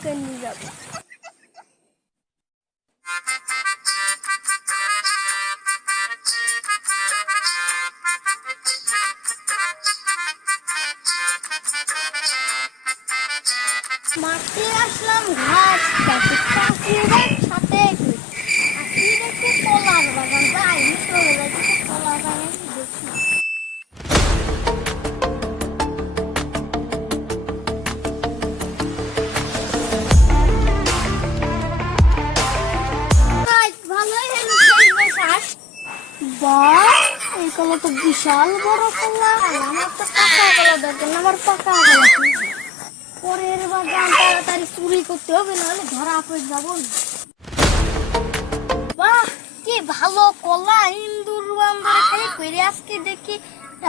ওকে নিয়ে যাবো। মাঠে আসলাম ঘাস কাটতে, কাকিদের সাথে দেখি কলার বাগান, যাই চলে যাই কলার বাগান দেখি। এই কলা তো বিশাল বড় কলা, আমার তো পাকা কলা দরকার না, আমার পাকা কলা পরের বাগান তাড়াতাড়ি চুরি করতে হবে, নাহলে ধরা পড়ে যাবো। বাহ কি ভালো কলা, ইন্দুর বান্দর খাই করে আজকে দেখি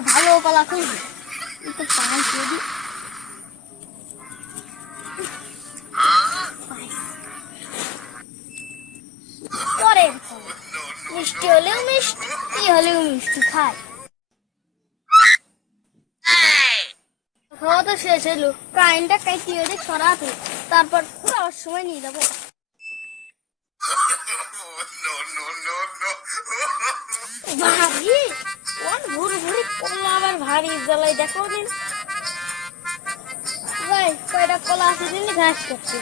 ভালো কলা খুঁজবি। একটু পাই করি পরের মিষ্টি হলেও মিষ্টি হলেও মিষ্টি খাই। খাওয়া তো শেষ হলো, কারেন্টটা কাইতে ওদের সরাতে, তারপর খাওয়ার সময় নিয়ে যাবো। ভাবি ওর ভুরি ভুরি কলা আবার ভারী জ্বালাই, দেখো দিন ভাই কয়টা কলা আছে দিন ঘাস করছি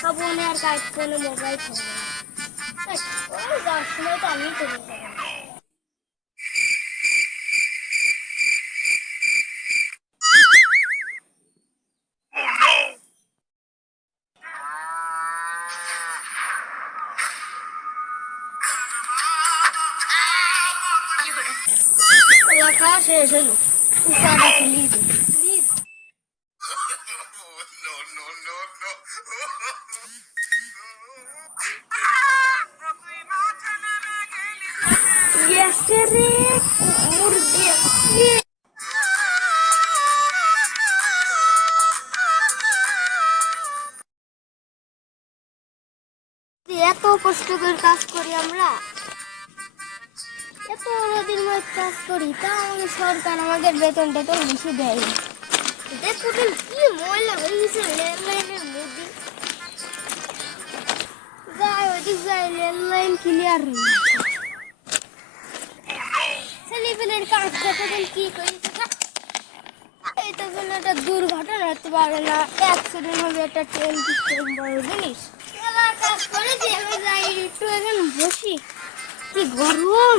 খাবো না, আর কাটবো না, মোবাইল খাবো না, যাওয়ার সময় তো আমি চলে যাবো। কলা শেষ হলো, উপাদা ফেলি এত কষ্ট করে কাজ করি আমরা, এত রোদের মধ্যে কাজ করি, তাও সরকার আমাদের বেতন টেতন বেশি দেয়। দেখুন কি ময়লা হয়ে গেছে রেল লাইনের মধ্যে, যাই ওইদিক যাই রেল লাইন ক্লিয়ার হয়ে গেছে। ছেলেপেলের কাজ দেখেন কি করেছে, এটা জন্য একটা দুর্ঘটনা হতে পারে না, অ্যাক্সিডেন্ট হবে, একটা ট্রেন বড় জিনিস। কাজ করেছি আমি যাই একটু এখানে বসি, কি গরম।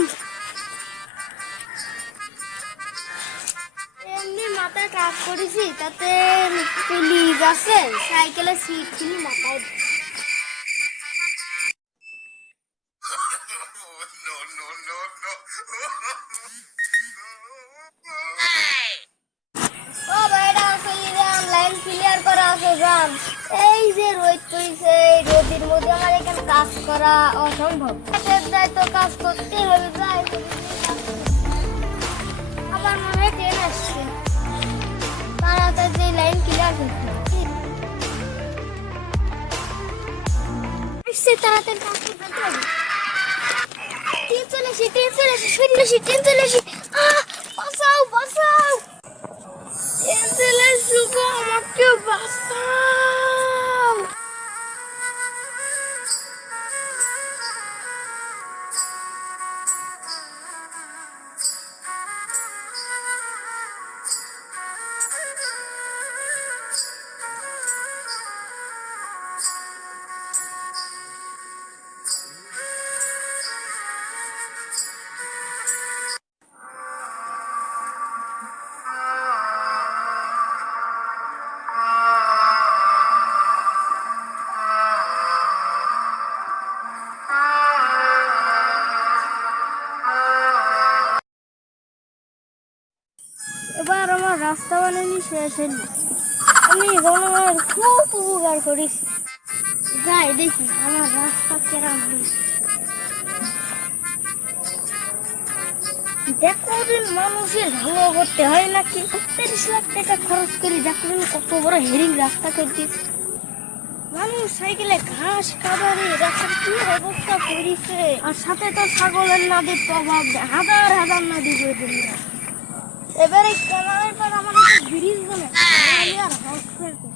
এমনি মাথায় কাজ করেছি, তাতে পুলিশ আছে, সাইকেলের সিট কিনি মাথায়। ও ভাইরা লাইন ক্লিয়ার করা আছে গ্রাম, এই যে রোদ পড়ছে, রোদের মধ্যে আমার এখানে কাজ করা অসম্ভব, তো কাজ করতে হবে। যাই আমার মনে হয় ট্রেন আসছে, তাড়াতাড়ি লাইন ক্লিয়ার করতে আসছে, তাড়াতাড়ি কাজ করতে হবে। ট্রেন চলে আসি, ট্রেন চলে আসি, শুনলে আসি, ট্রেন চলে আসি, বাঁচাও বাঁচাও, ট্রেন চলে আসি গো, আমাকে বাঁচাও। এবার আমার রাস্তা বানানি শেষ হলো, আমি জনগণের খুব উপকার করেছি। যাই দেখি আমার রাস্তা কেরাম হয়েছে। দেখুন মানুষের ভালো করতে হয় নাকি, 30 লাখ টাকা খরচ করে দেখুন কত বড় হেরিং রাস্তা করতে। মানুষ সাইকেলে ঘাস খাবারে রাস্তার কি অবস্থা করেছে, আর সাথে তো ছাগলের নাদের প্রভাব, হাজার হাজার নাদি করে দিল। এবার এই ক্যামেরার পর আমার একটা ব্রিজ বলে আমি আর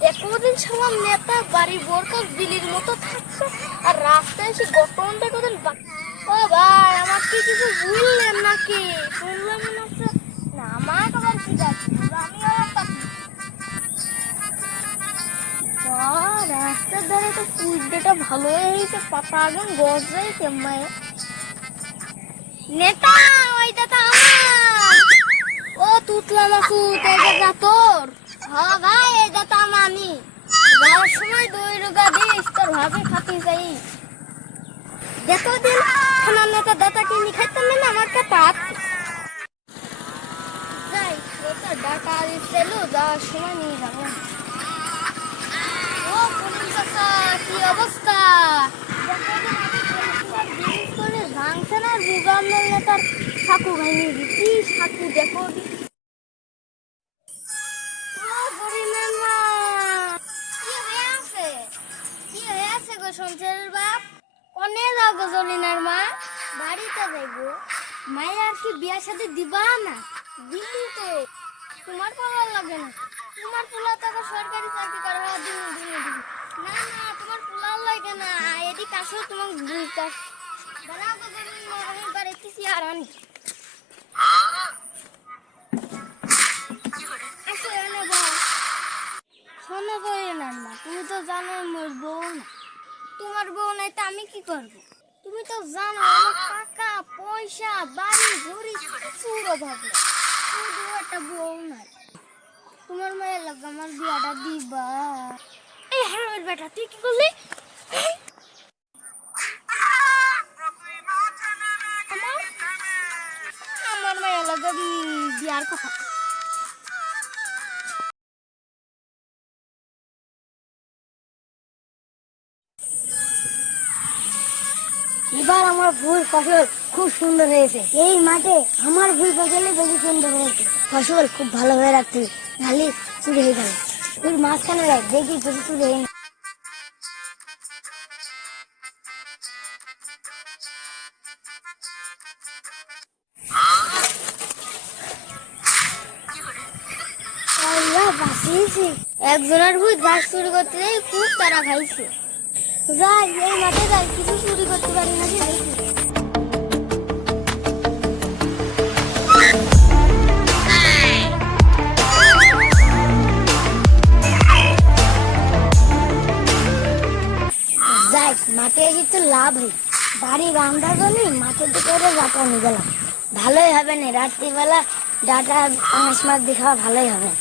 একদিন সবার নেতা বাড়ি বরকত বিলির মতো থাকছে আর রাস্তায় এসে গটনটা কত ও ভাই আমার কি কিছু বুঝলেন নাকি শুনলাম মনে হচ্ছে না আমার আবার কি যাচ্ছে আমি আর রাস্তার ধারে তো পুজোটা ভালো হয়েছে পাতা আগুন গজাই কেমায় নেতা ওই দাদা আমার ও তুতলা মাসুদ এই দাদা তোর হ্যাঁ ভাই এই দাদা আমি যাওয়ার সময় দই রোগা দিস তোর ভাবে খাতি চাই দেখো দিন খানার নেতা দাদাকে নি খাইতাম না আমার কাতাত যাই ওটা ডাটা দিছিল যাওয়ার সময় নিয়ে যাবো ও পুলিশ চাচা কি অবস্থা ভাঙছে না যুগামের নেতার সাকু ভাঙিয়ে দিচ্ছি সাকু দেখো সঞ্চয়ের বাপ কনে যাও গো জলিনার মা বাড়িতে যাইবো মায়ের আর কি বিয়ার সাথে দিবা না দিল্লিতে তোমার পাওয়ার লাগে না তোমার পোলা তো সরকারি চাকরি করে দিন না না তোমার পোলার লাগে না এদিক আসো তোমার দুইটা বলা গো জলিনা আমি বাড়িতে আর আনি আসো এনে বল শোনো জলিনার মা তুমি তো জানো মোর বউ না তোমার বউ নাই তো আমি কি করব তুমি তো জানো আমার টাকা পয়সা বাড়ি ঘড়ি পুরো ভাবলো শুধু একটা বউ নাই তোমার মায়ের লাগে আমার বিয়াটা দিবা এই হারামের বেটা তুই কি করলি আমার মায়ের লাগে বিয়ার কথা এবার আমার ফুল ফসল খুব সুন্দর হয়েছে এই মাঠে আমার ফুল ফসলে বেশি সুন্দর হয়েছে ফসল খুব ভালোভাবে রাখতে নাহলে চুরি হয়ে যাবে ওই মাঝখানে রাখ দেখি যদি চুরি হয়ে না একজনের ভূত গাছ চুরি করতে খুব তারা খাইছে যাই এই মাঠে যাই কিছু চুরি করতে পারি নাকি দেখি যাই মাঠে এসে তো লাভ হয় বাড়ি রান্নার জন্য মাঠের দিকে ডাটা নিয়ে গেলাম ভালোই হবে না রাত্রিবেলা ডাটা পাঁচ মাছ দেখা ভালোই হবে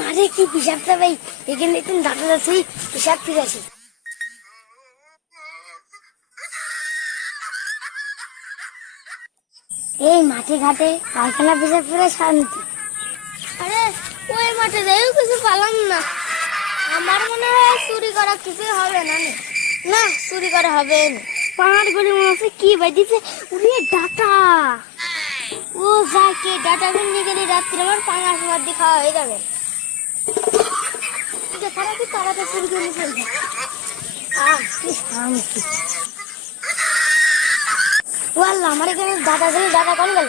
মাঠে কি পিসাবটা ভাই এখানে একদিন ডাটা যাচ্ছি পিসাব ফিরেছি এই মাঠে ঘাটে পায়খানা পিসাব ফিরে শান্তি আরে ওই মাঠে যাইও কিছু পালাম না আমার মনে হয় চুরি করা কিছু হবে না না চুরি করা হবে না পাহাড় গুলি মনে হচ্ছে কি বাজিছে উড়িয়ে ডাটা ও যাকে ডাটা নিয়ে গেলে রাত্রে আমার পাঙাশ মাছ দিয়ে খাওয়া হয়ে যাবে তারা কি তাড়াতাড়ি চুরি করে ফেলবে কি শান্তি ও আল্লাহ আমার এখানে ডাটা ছিল ডাটা কোন গেল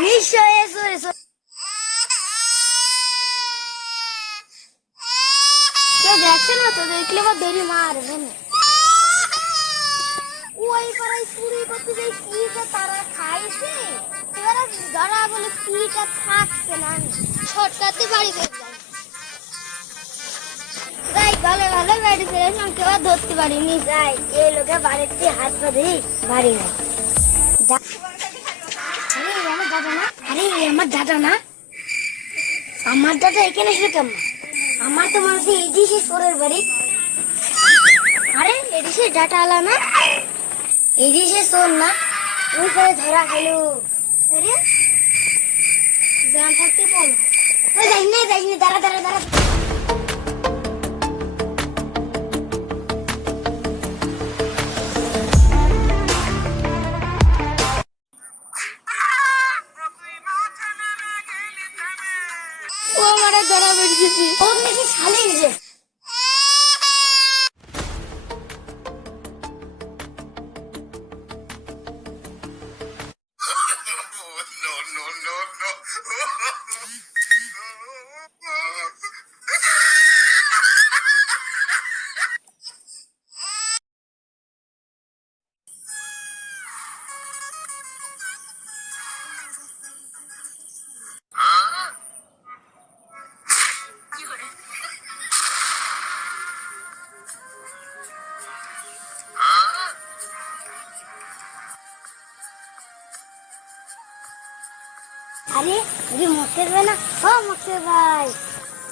নিশ্চয় এসো এসো কেউ দেখছে না তো দেখলে বা দেরি মারবে না ওই পাড়ায় চুরি করতে যাই কিটা তারা খাইছে এবারে ধরা বলে কিটা থাকছে না ছটকাতে বাড়ি করে যাই ভালো ভালো বাড়ি ফেলে কেউ ধরতে পারিনি যাই এই লোকে বাড়িতে হাত পা ধরি বাড়ি নাই আরে আমার দাদা না আরে আমার দাদা না আমার দাদা এখানে এসে কেমন আমার তো মনে হচ্ছে এই দিশে সোরের বাড়ি আরে এই দিশে ডাটা আলা না এই দিশে সোর না ওই করে ধরা খেলো আরে জান থাকতে বল ওই যাই না দাঁড়া দাঁড়া দাঁড়া ও আমারে ধরা বেরিয়েছি ও মেশি শালি গেছে no, no, no, আরে যদি মরতে দেবে না। ও মরতে ভাই,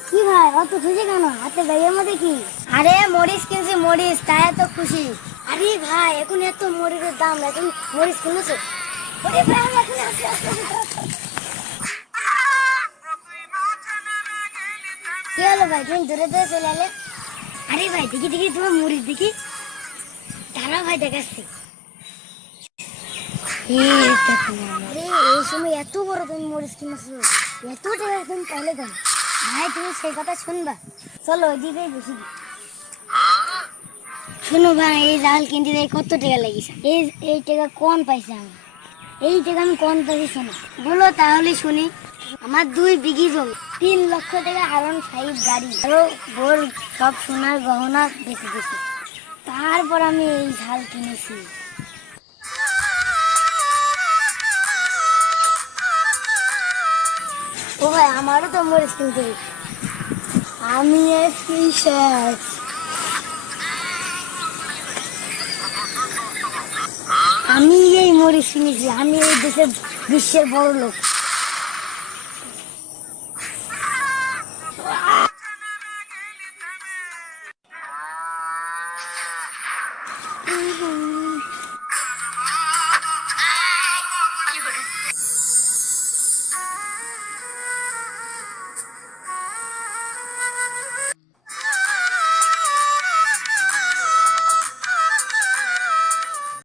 কি ভাই অত খুশি কেন? হাতে ব্যাগের মধ্যে কি? আরে মরিচ কিনছি, মরিচ, তাই এত খুশি। আরে ভাই এখন এত মরিচের দাম, এখন মরিচ কিনেছো? ওরে ভাই এখন আসতে আসতে কি হলো ভাই, তুমি দূরে দূরে চলে এলে? আরে ভাই দেখি দেখি তোমার মরিচ দেখি, দাঁড়াও ভাই দেখাচ্ছি। আরে এই সময় এত বড় তুমি মরিচ কিনেছো, এত টাকা তুমি পাইলে কেন? ভাই তুমি সেই কথা শুনবা, চলো ওইদিকে বসি। শোনো ভাই, এই জাল কিনতে যাই কত টাকা লাগিয়েছে? এই টাকা কোন পাইছে আমি? এই টাকা আমি কোন পাইছি শোনো, বলো তাহলে শুনি। আমার 2 বিঘি জমি, 3 লক্ষ টাকা R15 গাড়ি, আরো গোল সব সোনার গহনা বেঁচে গেছে, তারপর আমি এই ঝাল কিনেছি। ও ভাই আমারও তো মরিচ কিনতে হবে। আমি শেষ। আমি এই মরিচ কিনেছি, আমি এই দেশের বিশ্বের বড় লোক।